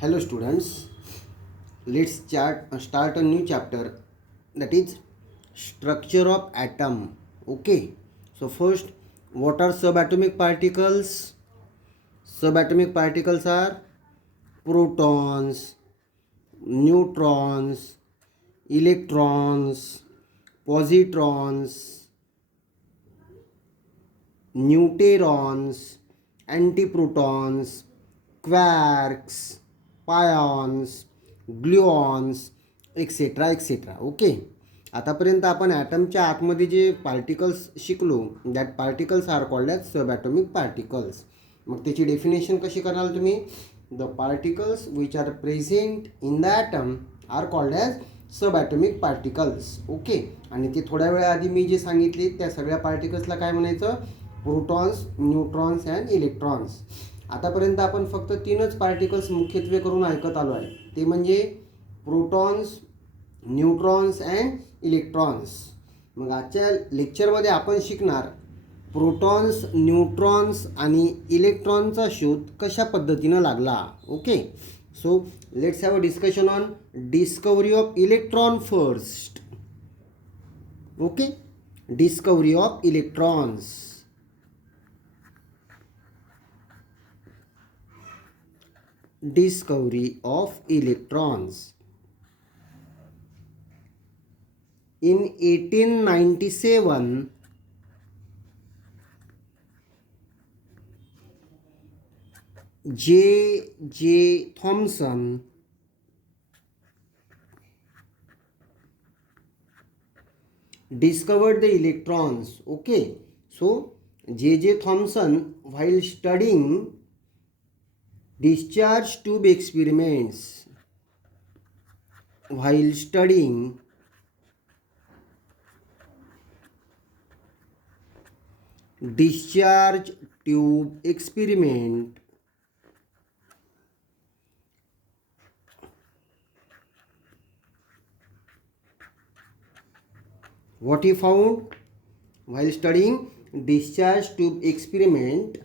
Hello students, start a new chapter, that is structure of atom. Okay, so first, what are subatomic particles? Subatomic particles are protons, neutrons, electrons, positrons, neutrons, antiprotons, quarks, pions, gluons etcetera etcetera. Okay, आतापर्यंत आपण ॲटमच्या आतमध्ये जे particles शिकलो, that particles are called as subatomic particles. मग त्याची definition कशी कराल तुम्ही? The particles which are present in the atom are called as subatomic particles. Okay, आणि ते थोड्या वेळाआधी मी जे सांगितले त्या सगळ्या पार्टिकल्सला काय म्हणायचं? Protons, neutrons and electrons. आतापर्यंत आपण फक्त तीनच पार्टिकल्स मुख्यत्वे करून ऐकत आलो आहे, ते म्हणजे प्रोटॉन्स, न्यूट्रॉन्स अँड इलेक्ट्रॉन्स. मग आजच्या लेक्चरमध्ये आपण शिकणार प्रोटॉन्स, न्यूट्रॉन्स आणि इलेक्ट्रॉनचा शोध कशा पद्धतीनं लागला. Okay, so let's have a discussion on discovery of electron first. Okay, discovery of electrons. Discovery of electrons. In 1897, J. Thomson discovered the electrons. Okay, so J. Thomson, while studying discharge tube experiments, while studying discharge tube experiment, what he found? While studying discharge tube experiment,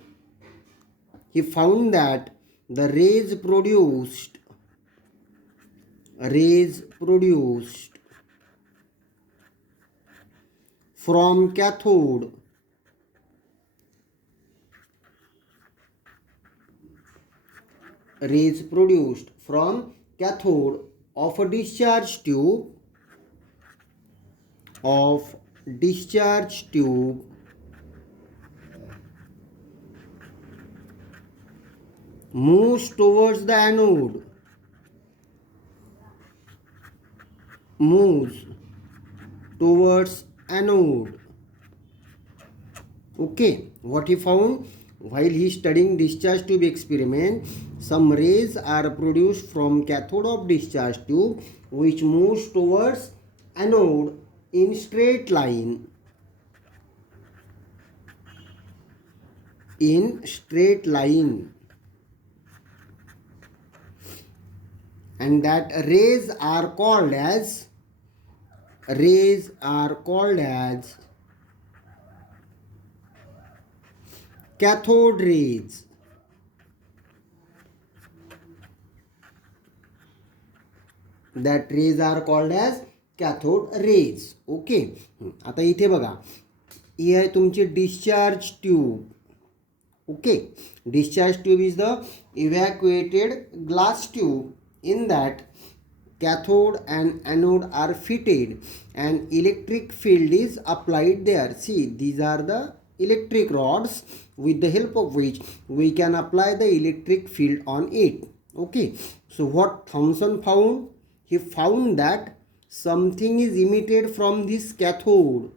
he found that the rays produced from cathode of a discharge tube moves towards the anode, Okay, what he found? While he studying discharge tube experiment, some rays are produced from cathode of discharge tube which moves towards anode in straight line. And that rays are called as cathode rays. That rays are called as cathode rays. Okay, आता इथे बघा, ही आहे तुमची discharge tube. Okay, discharge tube is the evacuated glass tube. In that, cathode and anode are fitted and electric field is applied there. See, these are the electric rods with the help of which we can apply the electric field on it. Okay, so what Thomson found? He found that something is emitted from this cathode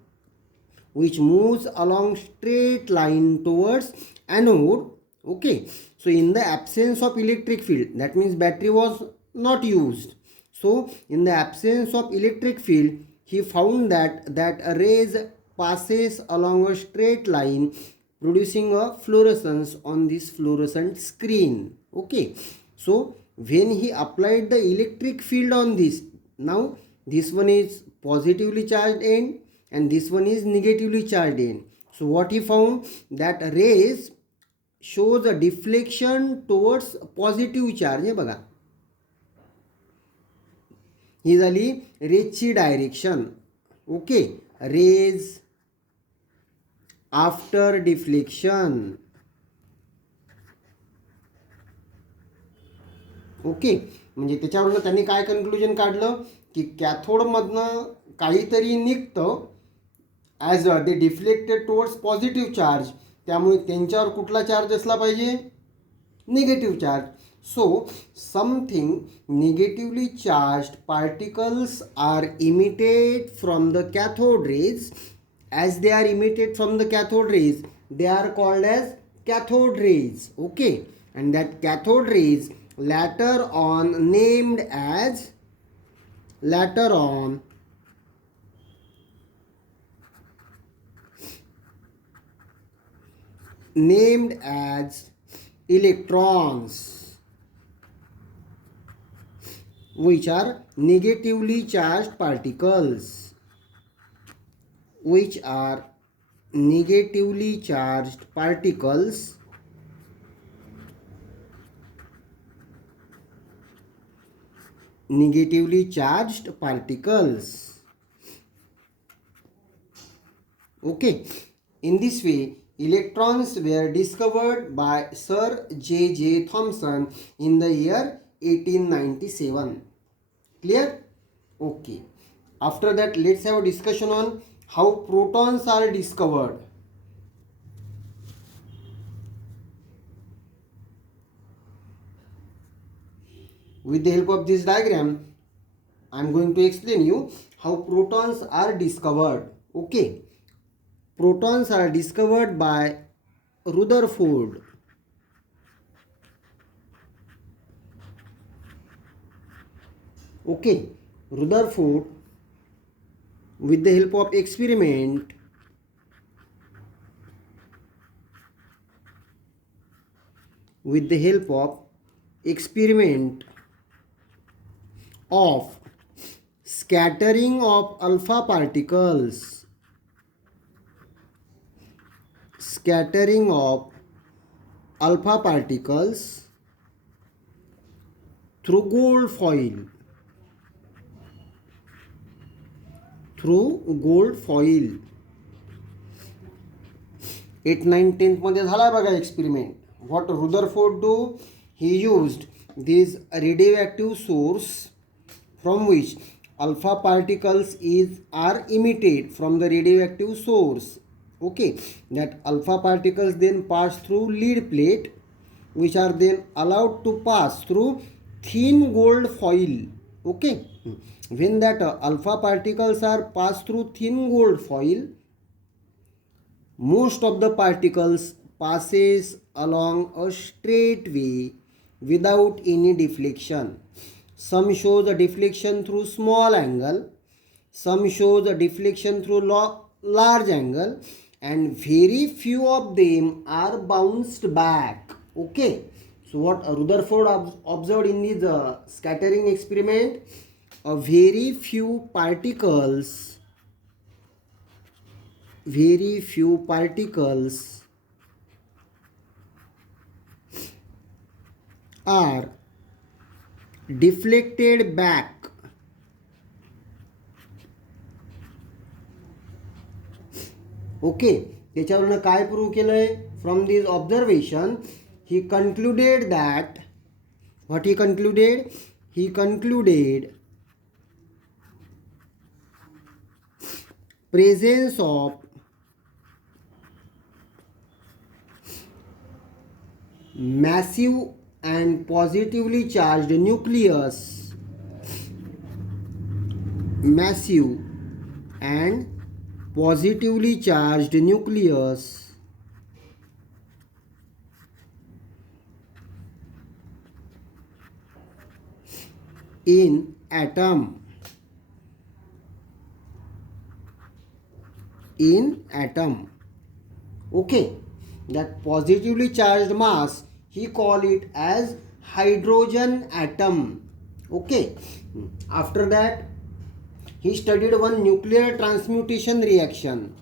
which moves along straight line towards anode. Okay, so in the absence of electric field, that means battery was not used. So in the absence of electric field, he found that a rays passes along a straight line producing a fluorescence on this fluorescent screen. Okay, so when he applied the electric field on this, now this one is positively charged end and this one is negatively charged end. So what he found? That rays shows a deflection towards positive charge. हे बघा, ही झाली रेजची direction. Okay, rays after deflection. Okay, म्हणजे त्याच्यावरनं त्यांनी काय कन्क्लुजन काढलं की कॅथोडमधनं काहीतरी निघतं as they deflected towards positive charge. त्यामुळे त्यांच्यावर कुठला चार्ज असला पाहिजे? Negative charge. So something negatively charge particles are emitted from the cathode rays. As they are emitted from the cathode rays, they are called as cathode rays. Okay, and that cathode rays later on named as electrons, which are negatively charged particles, which are negatively charged particles negatively charged particles. Okay, in this way electrons were discovered by Sir J.J. Thomson in the year 1897. Clear? Okay, after that let's have a discussion on how protons are discovered. With the help of this diagram, I am going to explain you how protons are discovered. Okay, protons are discovered by Rutherford. Okay, Rutherford, with the help of experiment, of scattering of alpha particles, through gold foil. 8, 9, 10 मध्ये झाला बघा experiment. What Rutherford do? He used this radioactive source from which alpha particles are emitted from the radioactive source. Okay, that alpha particles then pass through lead plate, which are then allowed to pass through thin gold foil. Okay, when that alpha particles are passed through thin gold foil, most of the particles passes along a straight way without any deflection. Some shows a deflection through small angle, some shows a deflection through large angle, and very few of them are bounced back. Okay, so what Rutherford observed in his scattering experiment, a very few particles are deflected back. Okay, त्याच्यावरनं काय प्रूव्ह केलंय? From this observation he concluded that what he concluded presence of massive and positively charged nucleus, in atom. Okay, that positively charged mass he call it as hydrogen atom. Okay, after that he studied one nuclear transmutation reaction.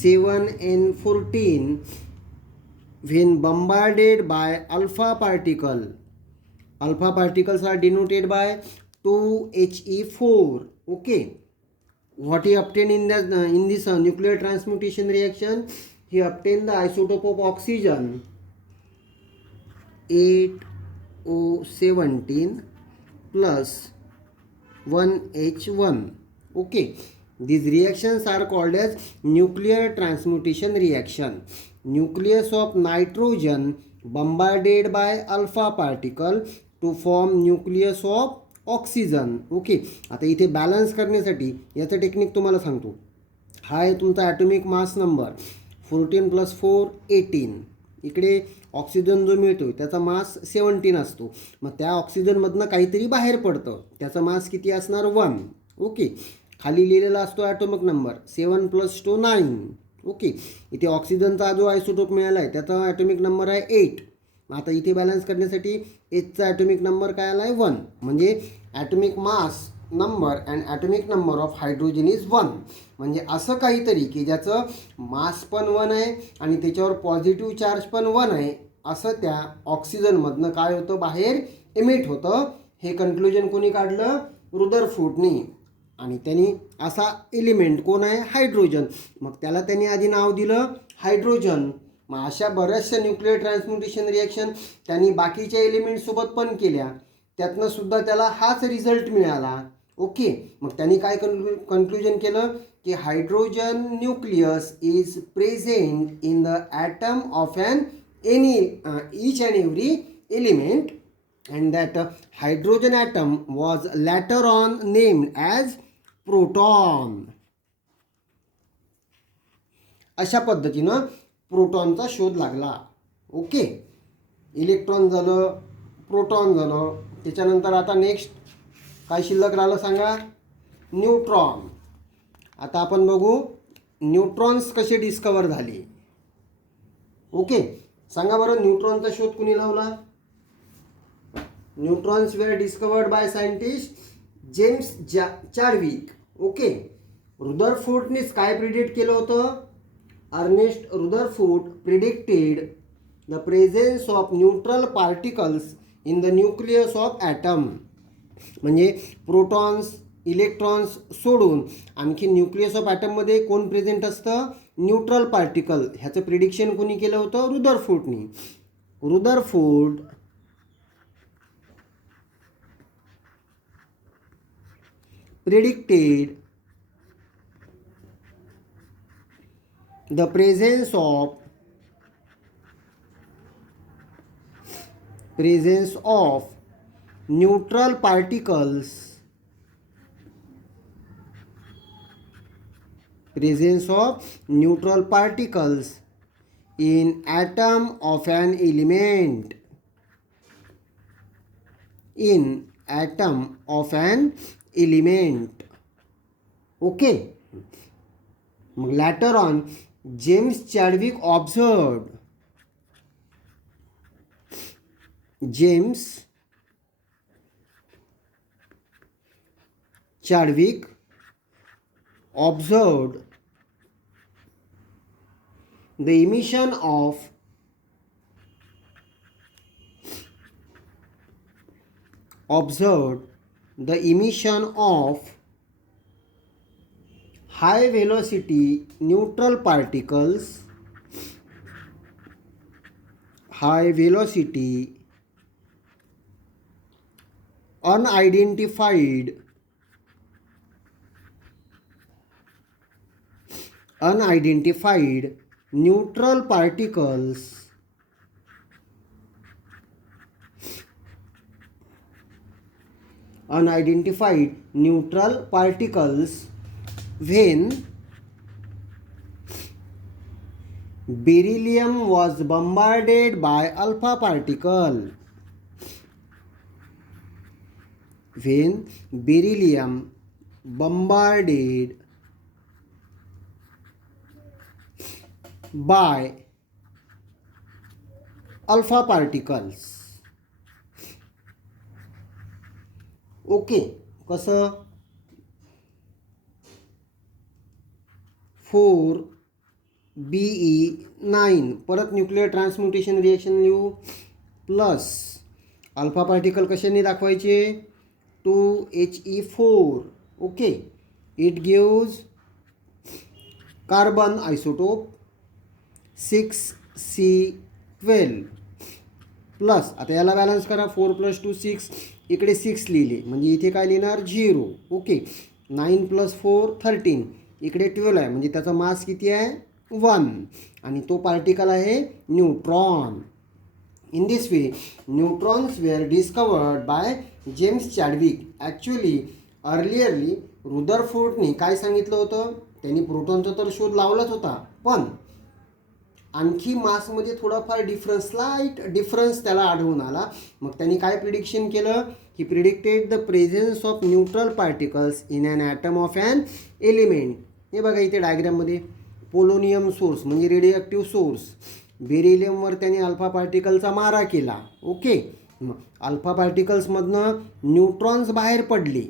7n14 when bombarded by alpha particle. Alpha particles are denoted by 2He4. Okay, what he obtained in this nuclear transmutation reaction? He obtained the isotope of oxygen 8O17 plus 1H1. Okay, these reactions are called as nuclear transmutation reaction. Nucleus of nitrogen bombarded by alpha particle to form nucleus of oxygen. Okay, आता इथे बॅलन्स करण्यासाठी याचं टेक्निक तुम्हाला सांगतो. हा आहे तुमचा atomic mass number 14 + 4 18. इकडे ऑक्सिजन जो मिळतो त्याचा मास 17 असतो. मग त्या ऑक्सिजनमधनं काहीतरी बाहेर पडतं, त्याचा मास किती असणार 1. ओके, खाली लिहिलेला असतो ॲटॉमिक नंबर 7 + 2 9. ओके, इथे ऑक्सिजनचा जो आयसोटोप मिळाला आहे त्याचा ॲटॉमिक नंबर आहे 8. आता इथे बॅलन्स करण्यासाठी एचचा ॲटॉमिक नंबर काय आला आहे 1. म्हणजे atomic mass number and atomic number of hydrogen is 1. म्हणजे असं काहीतरी की ज्याचं मास पण 1 आहे आणि त्याच्यावर पॉझिटिव्ह चार्ज पण 1 आहे, असं त्या ऑक्सिजनमधनं काय होतं बाहेर एमिट होतं. हे कन्क्लुजन कोणी काढलं? रुदरफोर्डनी. आणि त्यांनी असा एलिमेंट कोण आहे? हायड्रोजन. मग त्याला त्यांनी आधी नाव दिलं हायड्रोजन. मग अशा बऱ्याचशा न्यूक्लिअर ट्रान्सम्युटेशन रिॲक्शन त्यांनी बाकीच्या एलिमेंटसोबत पण केल्या, त्यातनं सुद्धा त्याला हाच रिझल्ट मिळाला. ओके, मग त्यांनी काय कन्क्लुजन केलं की hydrogen nucleus is present in the atom of an each and every element, and that hydrogen atom was later on named as proton. अशा पद्धतीनं प्रोटॉनचा शोध लागला. ओके, इलेक्ट्रॉन झालं, प्रोटॉन झालं, त्याच्यानंतर आता नेक्स्ट काय शिल्लक राहिलं सांगा? न्यूट्रॉन. आता आपण बघू न्यूट्रॉन्स कसे डिस्कवर झाले. ओके, सांगा बरं न्यूट्रॉनचा शोध कुणी लावला? Neutrons were discovered by scientist James Chadwick. Okay, रुदरफोर्डनेच काय प्रिडिक्ट केलं होतं? Ernest Rutherford predicted the presence of neutral particles in the nucleus of atom. म्हणजे प्रोटॉन्स इलेक्ट्रॉन्स सोडून आणखी न्यूक्लियस ऑफ ॲटममध्ये कोण प्रेझेंट असतं? Neutral particle. ह्याचं प्रिडिक्शन कोणी केलं होतं? रुदरफोर्डनी. Rutherford predicted the presence of neutral particles in atom of an element. Okay, later on James Chadwick observed the emission of high velocity neutral particles unidentified neutral particles when beryllium was bombarded by alpha particle. When beryllium bombarded by alpha particles. Okay, कसं 4 Be9. परत nuclear transmutation reaction लिहू. Plus alpha particle कशाने दाखवायचे? 2He4. Okay. It gives carbon isotope 6C12 plus. आता याला बॅलन्स करा. 4 + 2 6. इकडे 6 लिहिले म्हणजे इथे काय लिहिणार? 0. ओके. 9 + 4 13. इकडे 12 आहे म्हणजे त्याचा मास किती आहे? 1. आणि तो पार्टिकल आहे neutron. In this way neutrons were discovered by James Chadwick. Actually earlierly रुदरफोर्डनी काय सांगितलं होतं? त्यांनी प्रोटॉनचा तर शोध लावलाच होता, पण आणखी मासमध्ये थोडाफार स्लाइट डिफरन्स त्याला आढळून आला. मग त्यांनी काय प्रिडिक्शन केलं? He predicted the presence of neutral particles in an atom of an element. हे बघा इथे डायग्राममध्ये पोलोनियम सोर्स म्हणजे रेडिओ सोर्स. बेरिलियमवर त्यांनी अल्फा पार्टिकलचा मारा केला. ओके. मग अल्फा पार्टिकल्समधनं न्यूट्रॉन्स बाहेर पडले.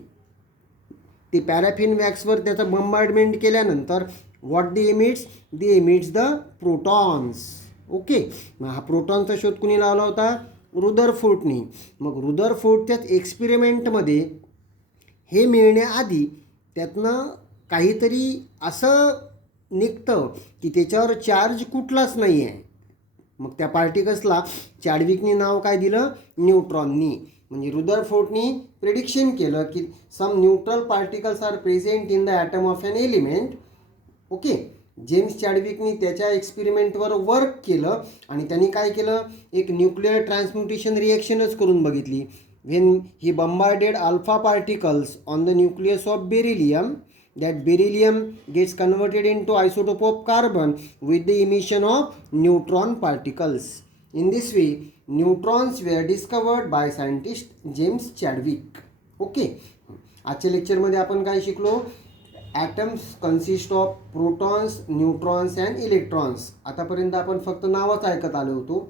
ते पॅराफिन वॅक्सवर त्याचं बंबार्डमेंट केल्यानंतर what they emits? They emits the protons. Okay. मग हा प्रोटॉनचा शोध कुणी लावला होता? रुदरफोर्डनी. मग रुदरफोर्डच्याच एक्सपेरिमेंटमध्ये हे मिळण्याआधी त्यातनं काहीतरी असं निघतं की त्याच्यावर चार्ज कुठलाच नाही आहे. मग त्या पार्टिकल्सला चॅडविकने नाव काय दिलं? न्यूट्रॉननी. म्हणजे रुदरफोर्डनी प्रेडिक्शन केलं की some neutral particles are present in the atom of an element. Okay. James चॅडविकनी त्याच्या एक्सपेरिमेंटवर वर्क केलं आणि त्यांनी काय केलं? एक न्यूक्लिअर ट्रान्सम्युटेशन रिएक्शनच करून बघितली. When he bombarded alpha particles on the nucleus of beryllium, that beryllium gets converted into isotope of carbon with the emission of neutron particles. In this way, neutrons were discovered by scientist James Chadwick. Okay. आजच्या लेक्चरमध्ये आपण काय शिकलो? Atoms consist of protons, neutrons and electrons. आतापर्यंत आपण फक्त नावच ऐकत आलो होतो.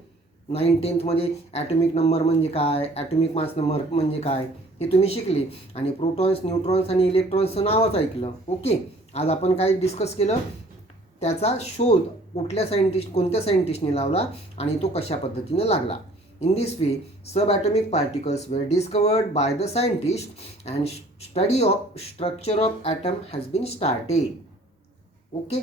9th-10th ॲटॉमिक नंबर म्हणजे काय, ॲटॉमिक मास नंबर म्हणजे काय हे तुम्ही शिकले. आणि प्रोटॉन्स, न्यूट्रॉन्स आणि इलेक्ट्रॉन्सचं नावच ऐकलं. ओके. आज आपण काय डिस्कस केलं? त्याचा शोध कोणत्या सायंटिस्टने लावला आणि तो कशा पद्धतीने लागला. इन this way subatomic particles were discovered by the scientist and study of structure of atom has been started. Okay.